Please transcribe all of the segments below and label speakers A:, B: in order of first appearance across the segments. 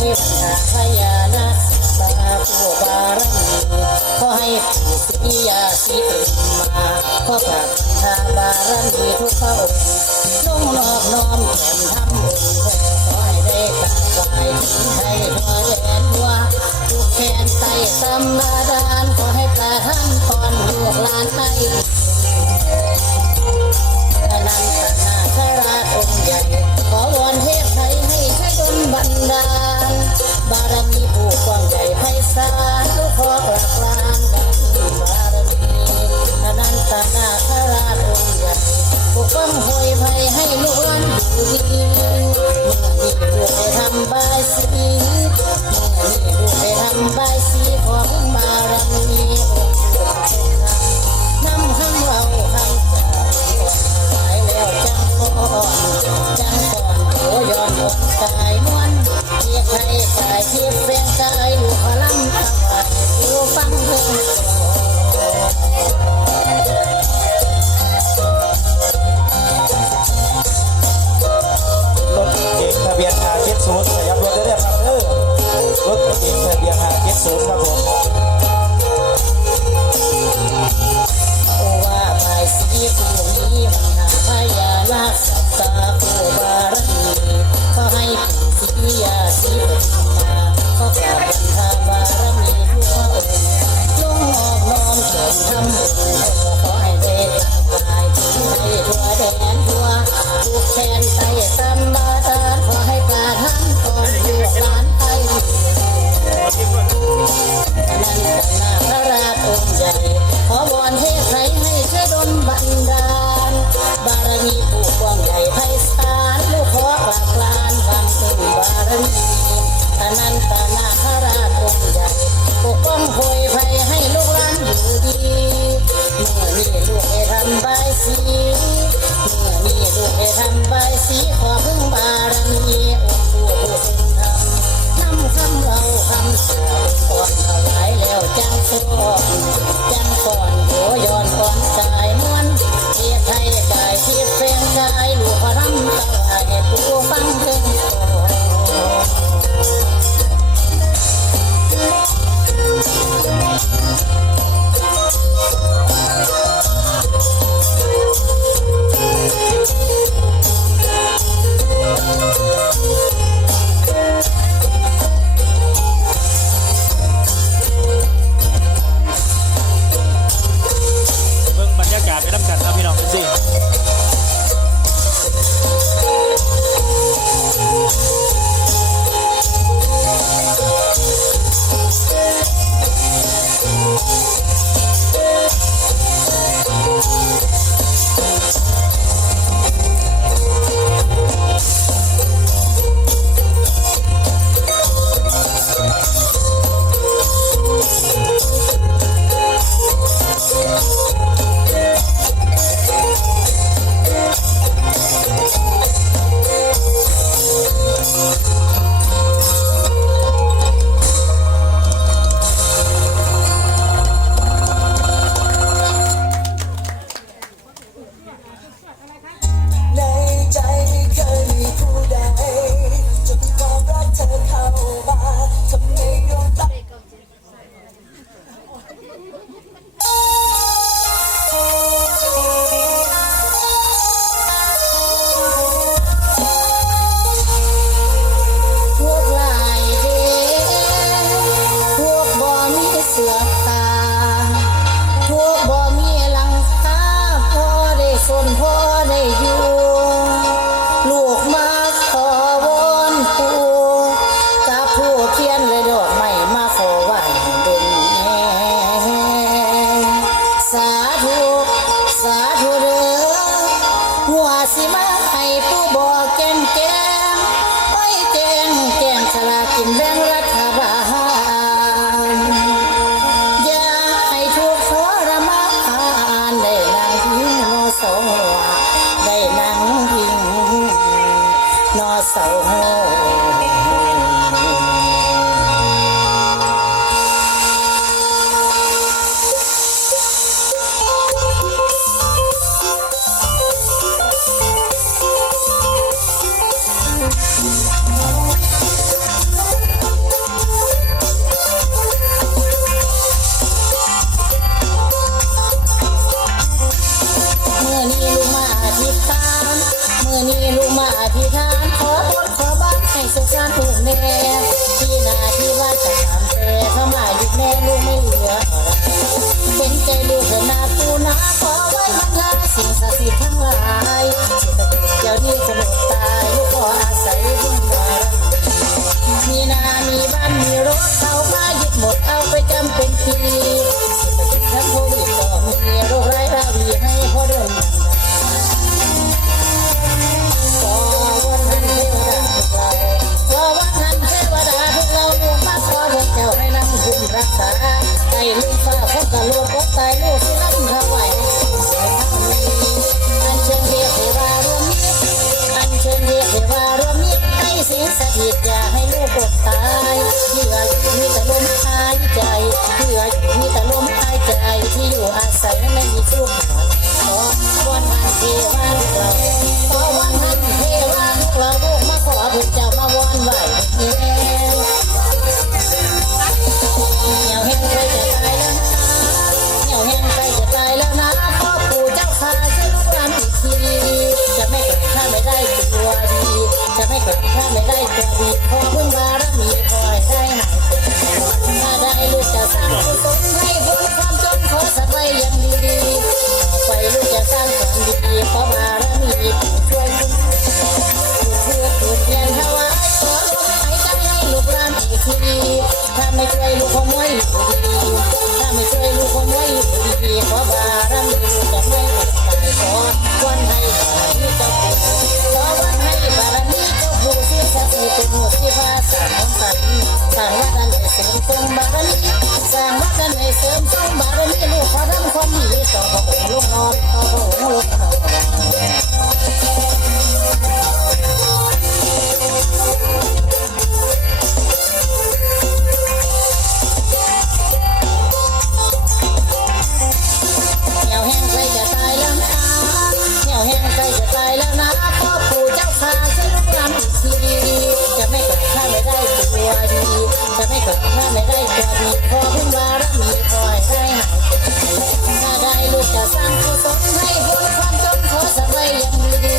A: นิพพานพญานาคบาปูบารมีขอให้ปู่ศรียาสีเป็นมาขอปรารถาบารมีทุกพระองค์จงนอบน้อมแผ่นทำบุญ สูนย์ขยับร
B: ถเด้เลยครับเออรถเก๋งเบียนหาเก็
A: บสูนย์ครับผม รณีนันตนาคราชองค์ใหญ่ปกป้องโวยภัยให้ลูกหลานอยู่ดีเมื่อมีลูให้ทำใบสีเมื่อมีลูกให้ทำใบสี อนี้ลูกมาอธิษฐานขอบนขอบ้านให้สุขสันต์ูกแน่ที่นาที่ว่าจะทำแต่ถ้ามาอยู่แม่ลูกไม่เหลือเห็นใจลูกเถิดนาปูนาขอไว้มันลายสิ่งศักดิ์สิทธิ์ทั้งหลายเศรษฐกิจเดี๋ยวนี้คงตายลูกขออาศัย ลูกฟ้าพบกับลูกพบตายลูกที่นั่งถวายให้ทั้งนี้อันเชิญเทพเทวารวมมิตรอันเชิญเทพเทวารวมมิตรให้สิ่งสถิตอย่าให้ลูกอดตายเพื่ออยู่มีแต่ลมหายใจเพื่ออยู่มีแต่ลมหายใจที่อยู่อาศัยไม่มีทุกข์ เกิดข้าไม่ได้ตัวดีขอพึ่งบารมีคอยได้หายถ้าได้ลูกจะสร้างกุศลให้พ้นความจนขอสักไว้ย่างดีต่อไปลูกจะสร้างความดีขอบารมีผู้ช่วยคุณเพื่อถูกเทียนถวายขอลมหายใจให้ลูกหลานอีกทีถ้าไม่ช่วยลูกขโมยอยู่ดีถ้าไม่ช่วยลูกขโมยอยู่ดีขอบารมีลูกจะไม่อดตายขอวันให้ สร้างวัดนั้นให้เสริมทรงบารมีสร้างวัดนั้นให้เสริมทรงบารมีลูกพระรำความดีต่อพระ กิดข้าไม่ได้ตัวดีขอพึ่งบารมีคอยได้หายถ้าได้ลูกจะสร้างกุศลให้พ้นความจนขอสักไว้อย่างดี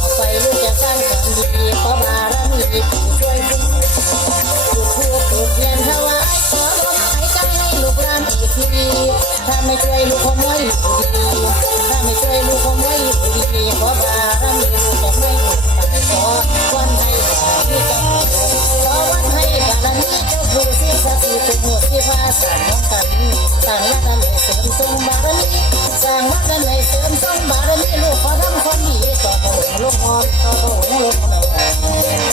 A: ต่อไปลูกจะสร้างความดีขอบารมีผู้ช่วยคุณจุดทูบจุดเทียนถวายขอลมหายใจให้ลูกหลานอีกทีถ้าไม่ช่วยลูกขโมยอยู่ดีถ้าไม่ช่วยลูกขโมยอยู่ดีขอบารมีลูกจะไม่อดตายขอ สร้างของกันสร้างวัดนั้นให้เสริมทรงบารมีสร้างวัดนั้นให้เสริมทรงบารมีลูกขอทำความดีต่อพระองค์ลูกนอนต่อพระองค์ลูกนอ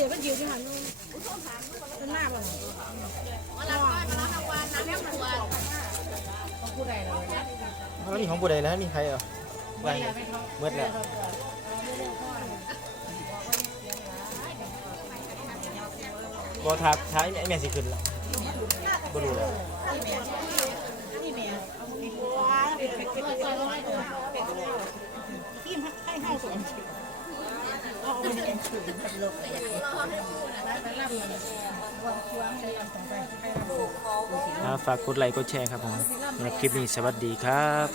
C: ดี๋ยวมันยืนอยู่หันนู่นเป็นหน้าบ่
B: แล้วนี่ของผู้ใดแล้วนี่ใครอะไปเมื่อแล้วบอทักท้ายไอ้แม่สิขึ้นแล้วบรู้แล้ว ฝากกดไลค์กดแชร์ครับผมสำหรับคลิปนี้สวัสดีครับ